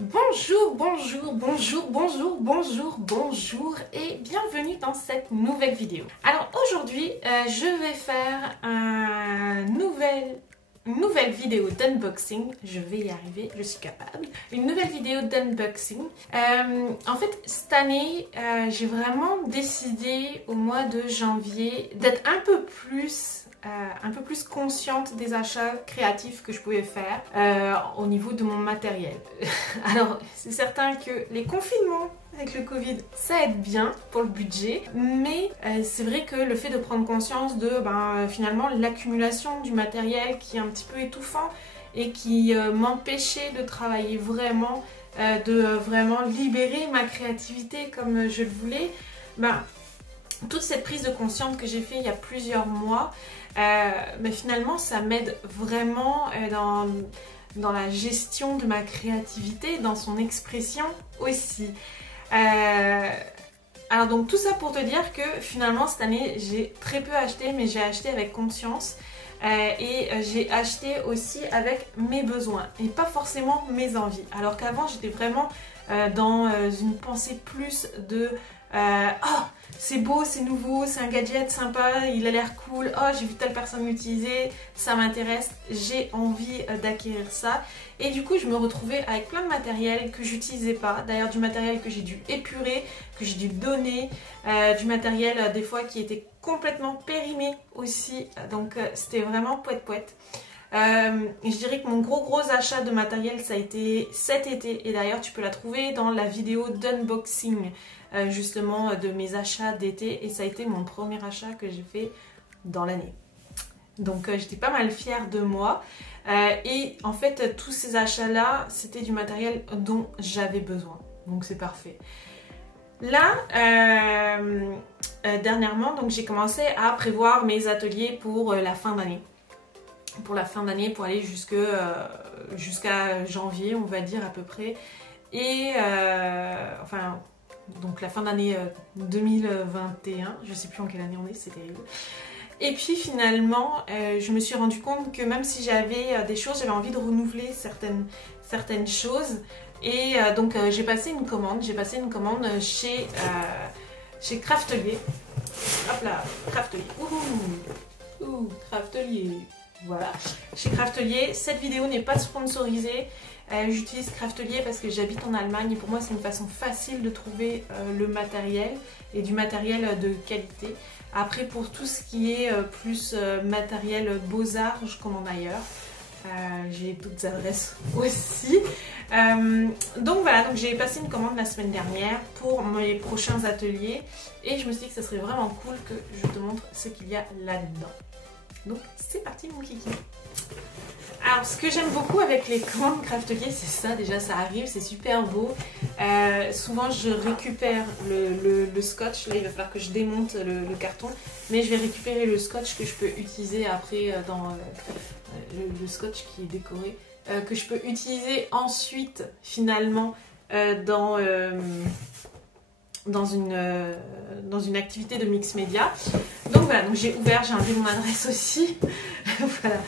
Bonjour, bonjour, bonjour, bonjour, bonjour, bonjour et bienvenue dans cette nouvelle vidéo. Alors aujourd'hui, je vais faire une nouvelle vidéo d'unboxing. Je vais y arriver, je suis capable. Une nouvelle vidéo d'unboxing. En fait, cette année, j'ai vraiment décidé au mois de janvier d'être un peu plus consciente des achats créatifs que je pouvais faire au niveau de mon matériel. Alors, c'est certain que les confinements avec le Covid, ça aide bien pour le budget, mais c'est vrai que le fait de prendre conscience de finalement l'accumulation du matériel qui est un petit peu étouffant et qui m'empêchait de travailler vraiment, de vraiment libérer ma créativité comme je le voulais, toute cette prise de conscience que j'ai fait il y a plusieurs mois, finalement ça m'aide vraiment dans la gestion de ma créativité, dans son expression aussi. Alors donc tout ça pour te dire que finalement cette année j'ai très peu acheté, mais j'ai acheté avec conscience et j'ai acheté aussi avec mes besoins et pas forcément mes envies. Alors qu'avant j'étais vraiment dans une pensée plus de oh c'est beau, c'est nouveau, c'est un gadget sympa, il a l'air cool, oh j'ai vu telle personne l'utiliser, ça m'intéresse, j'ai envie d'acquérir ça. Et du coup je me retrouvais avec plein de matériel que j'utilisais pas, d'ailleurs du matériel que j'ai dû épurer, que j'ai dû donner, du matériel des fois qui était complètement périmé aussi, donc c'était vraiment poète. Je dirais que mon gros achat de matériel ça a été cet été, et d'ailleurs tu peux la trouver dans la vidéo d'unboxing justement de mes achats d'été, et ça a été mon premier achat que j'ai fait dans l'année. Donc j'étais pas mal fière de moi et en fait tous ces achats là c'était du matériel dont j'avais besoin, donc c'est parfait. Là dernièrement donc j'ai commencé à prévoir mes ateliers pour la fin d'année. Pour la fin d'année, pour aller jusqu'à janvier on va dire à peu près, et donc la fin d'année 2021, je sais plus en quelle année on est, c'est terrible. Et puis finalement je me suis rendu compte que même si j'avais des choses, j'avais envie de renouveler certaines choses, et donc j'ai passé une commande chez Craftelier. Hop là, Craftelier. Ouh, Craftelier. Voilà, chez Craftelier. Cette vidéo n'est pas sponsorisée. J'utilise Craftelier parce que j'habite en Allemagne et pour moi c'est une façon facile de trouver le matériel, et du matériel de qualité. Après pour tout ce qui est plus matériel beaux-arts, je commande ailleurs. J'ai d'autres adresses aussi. Donc voilà, donc j'ai passé une commande la semaine dernière pour mes prochains ateliers, et je me suis dit que ça serait vraiment cool que je te montre ce qu'il y a là-dedans. Donc c'est parti mon kiki. Alors ce que j'aime beaucoup avec les commandes Craftelier, c'est ça, déjà ça arrive, c'est super beau. Souvent je récupère le scotch, là il va falloir que je démonte le carton, mais je vais récupérer le scotch que je peux utiliser après dans le scotch qui est décoré, que je peux utiliser ensuite finalement dans une activité de mix média. Donc voilà, donc j'ai ouvert, j'ai enlevé mon adresse aussi. Voilà.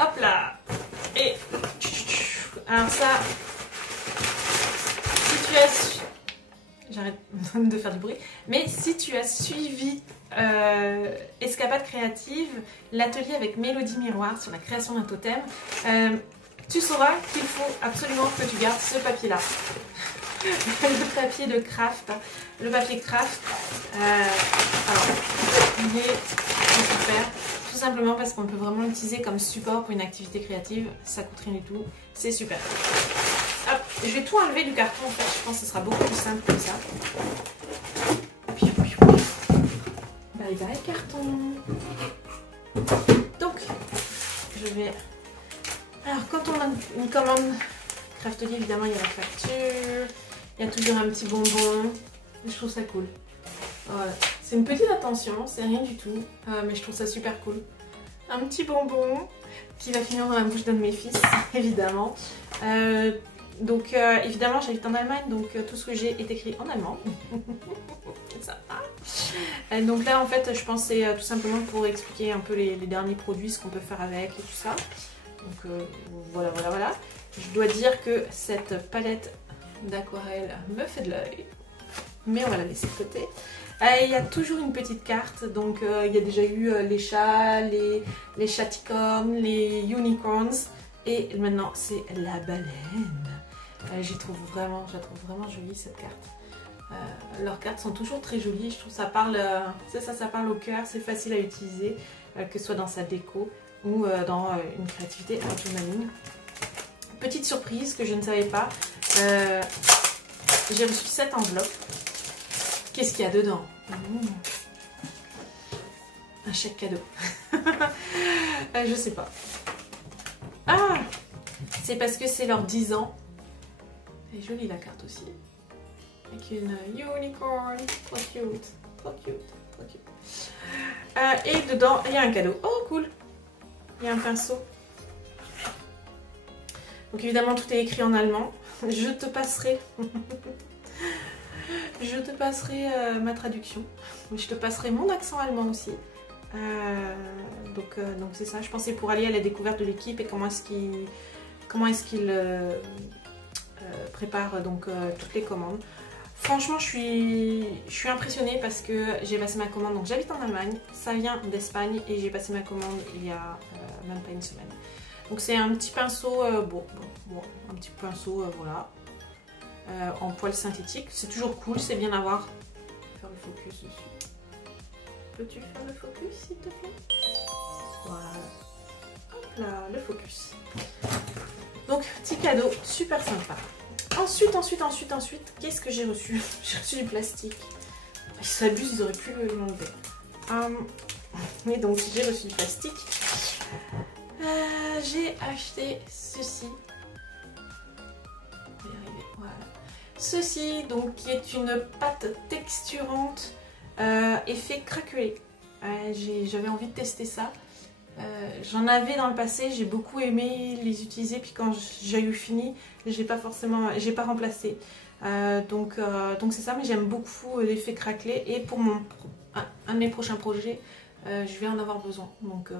Hop là. Et alors ça, si tu as j'arrête de faire du bruit, mais si tu as suivi Escapade créative, l'atelier avec Mélodie Miroir sur la création d'un totem, tu sauras qu'il faut absolument que tu gardes ce papier là. Le papier de craft, le papier craft, alors il est super, tout simplement parce qu'on peut vraiment l'utiliser comme support pour une activité créative, ça coûte rien du tout, c'est super. Hop, je vais tout enlever du carton en fait, je pense que ce sera beaucoup plus simple comme ça. Bye bye carton. Donc, je vais... Alors quand on a une commande Craftelier, évidemment il y a la facture, il y a toujours un petit bonbon, je trouve ça cool. Voilà. C'est une petite attention, c'est rien du tout, mais je trouve ça super cool. Un petit bonbon qui va finir dans la bouche d'un de mes fils, évidemment. Donc évidemment j'habite en Allemagne, donc tout ce que j'ai est écrit en allemand. Ça. Donc là en fait je pensais tout simplement pour expliquer un peu les derniers produits, ce qu'on peut faire avec et tout ça. Donc voilà. Je dois dire que cette palette d'aquarelle me fait de l'œil. Mais on va la laisser de côté. Il y a toujours une petite carte, donc il y a déjà eu les chats, les chaticums, les unicorns, et maintenant c'est la baleine. Je la trouve vraiment jolie cette carte. Leurs cartes sont toujours très jolies, je trouve ça parle, ça parle au cœur, c'est facile à utiliser, que ce soit dans sa déco ou dans une créativité un peu maligne. Petite surprise que je ne savais pas, j'ai reçu cette enveloppe. Qu'est-ce qu'il y a dedans? Un chèque cadeau. Je sais pas. Ah, c'est parce que c'est leurs 10 ans. Elle est jolie la carte aussi. Avec une unicorn. Trop cute. Trop cute. Trop cute. Et dedans, il y a un cadeau. Oh, cool. Il y a un pinceau. Donc évidemment, tout est écrit en allemand. Je te passerai... Je te passerai ma traduction. Je te passerai mon accent allemand aussi. Donc c'est ça. Je pensais pour aller à la découverte de l'équipe et comment est-ce qu'il prépare donc toutes les commandes. Franchement, je suis impressionnée parce que j'ai passé ma commande. Donc j'habite en Allemagne, ça vient d'Espagne et j'ai passé ma commande il y a même pas une semaine. Donc c'est un petit pinceau, un petit pinceau, voilà. En poil synthétique, c'est toujours cool, c'est bien à voir. Faire le focus dessus. Peux-tu faire le focus s'il te plaît? Voilà. Hop là, le focus. Donc petit cadeau, super sympa. Ensuite, qu'est-ce que j'ai reçu? J'ai reçu du plastique. Ils s'abusent, ils auraient pu l'enlever. Mais donc j'ai reçu du plastique. J'ai acheté ceci. Voilà. Ceci, donc, qui est une pâte texturante effet craquelé. J'avais envie de tester ça. J'en avais dans le passé, j'ai beaucoup aimé les utiliser, puis quand j'ai eu fini, j'ai pas remplacé. Donc c'est ça, mais j'aime beaucoup l'effet craquelé et pour un de mes prochains projets, je vais en avoir besoin. Donc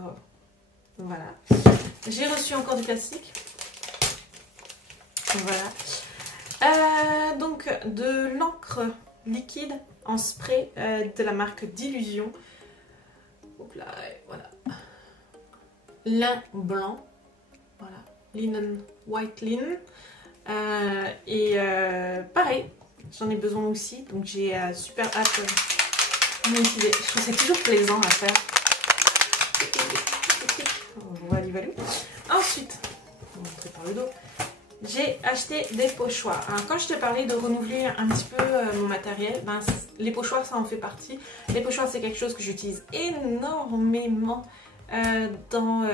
voilà. J'ai reçu encore du plastique. Voilà. Donc de l'encre liquide en spray de la marque d'Illusion. Donc là, voilà. Lin blanc. Voilà. Linen, white linen. Pareil, j'en ai besoin aussi. Donc j'ai super hâte de l'utiliser. Je trouve que c'est toujours plaisant à faire. Voilà. Ensuite, on va montrer par le dos. J'ai acheté des pochoirs. Alors quand je te parlais de renouveler un petit peu mon matériel, ben, les pochoirs ça en fait partie. Les pochoirs c'est quelque chose que j'utilise énormément dans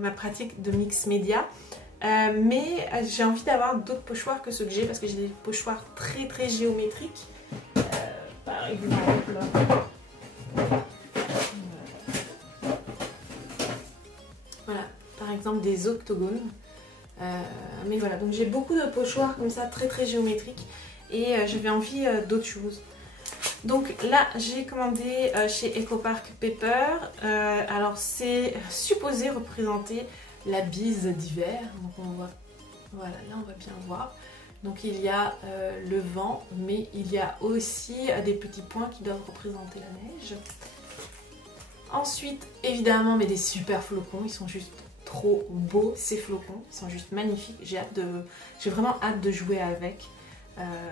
ma pratique de mix média. Mais j'ai envie d'avoir d'autres pochoirs que ceux que j'ai parce que j'ai des pochoirs très très géométriques. Par exemple, voilà, par exemple des octogones. Mais voilà, donc j'ai beaucoup de pochoirs comme ça très très géométriques et j'avais envie d'autres choses. Donc là j'ai commandé chez EcoPark Paper. Alors c'est supposé représenter la bise d'hiver. Donc on voit, voilà, là on va bien voir. Donc il y a le vent, mais il y a aussi des petits points qui doivent représenter la neige. Ensuite évidemment mais des super flocons, ils sont juste trop beaux ces flocons, ils sont juste magnifiques. J'ai vraiment hâte de jouer avec.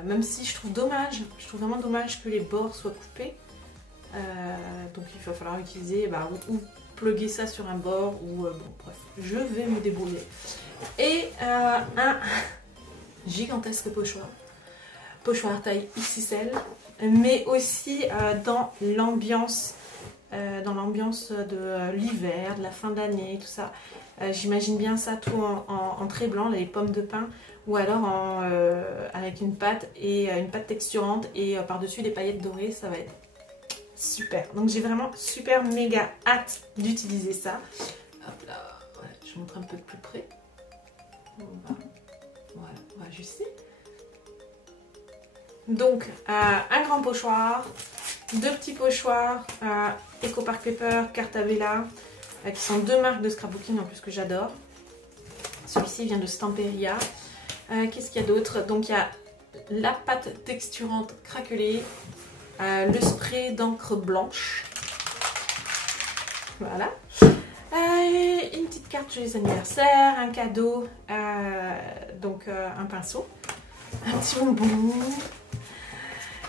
Même si je trouve vraiment dommage que les bords soient coupés. Donc il va falloir utiliser ou plugger ça sur un bord ou bon bref, je vais me débrouiller. Et un gigantesque pochoir taille XXL, mais aussi dans l'ambiance de l'hiver, de la fin d'année, tout ça. J'imagine bien ça tout en très blanc, les pommes de pin, ou alors avec une pâte texturante et par-dessus des paillettes dorées, ça va être super. Donc j'ai vraiment super méga hâte d'utiliser ça. Hop là, voilà, je vous montre un peu de plus près. Voilà, on va ajuster. Donc un grand pochoir, deux petits pochoirs, EcoPark Paper, Cartavella, qui sont deux marques de scrapbooking en plus que j'adore. Celui-ci vient de Stamperia. Qu'est-ce qu'il y a d'autre? Donc il y a la pâte texturante craquelée, le spray d'encre blanche. Voilà. Une petite carte joyeux anniversaire, un cadeau, donc un pinceau, un petit bonbon,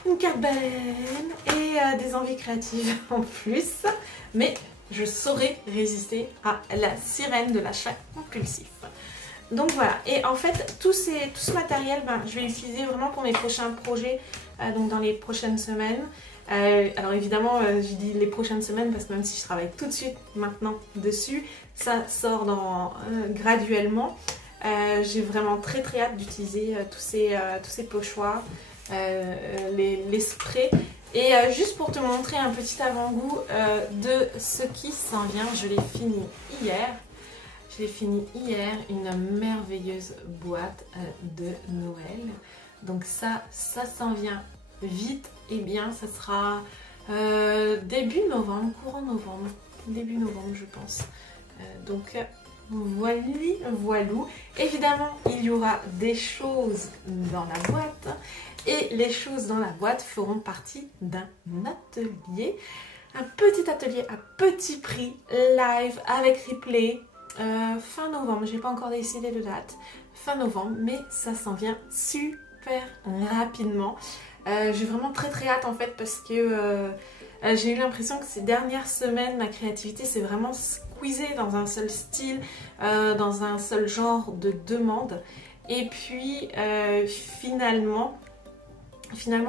une carte baleine et des envies créatives en plus. Mais je saurais résister à la sirène de l'achat compulsif. Donc voilà, et en fait tout ce matériel, je vais l'utiliser vraiment pour mes prochains projets, donc dans les prochaines semaines. Alors évidemment, je dis les prochaines semaines parce que même si je travaille tout de suite maintenant dessus, ça sort graduellement. J'ai vraiment très hâte d'utiliser tous ces pochoirs, les sprays. Et juste pour te montrer un petit avant-goût de ce qui s'en vient, je l'ai fini hier. Une merveilleuse boîte de Noël. Donc ça s'en vient vite et bien. Ça sera début novembre, courant novembre. Début novembre, je pense. Donc voilou. Évidemment, il y aura des choses dans la boîte. Et les choses dans la boîte feront partie d'un atelier. Un petit atelier à petit prix, live avec replay. Fin novembre, j'ai pas encore décidé de date, fin novembre, mais ça s'en vient super rapidement. J'ai vraiment très hâte en fait parce que j'ai eu l'impression que ces dernières semaines, ma créativité s'est vraiment squeezée dans un seul style, dans un seul genre de demande. Et puis finalement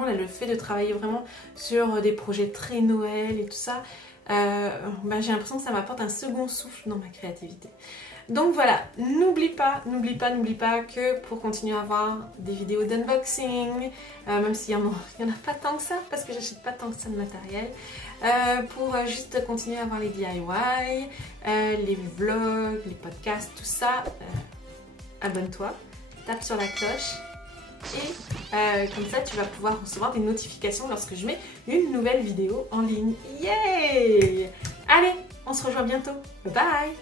là, le fait de travailler vraiment sur des projets très Noël et tout ça, j'ai l'impression que ça m'apporte un second souffle dans ma créativité. Donc voilà, n'oublie pas que pour continuer à avoir des vidéos d'unboxing, même s'il n'y en a pas tant que ça, parce que j'achète pas tant que ça de matériel, pour juste continuer à avoir les DIY, les vlogs, les podcasts, tout ça, abonne-toi, tape sur la cloche. Et comme ça tu vas pouvoir recevoir des notifications lorsque je mets une nouvelle vidéo en ligne. Yeah! Allez, on se rejoint bientôt. Bye!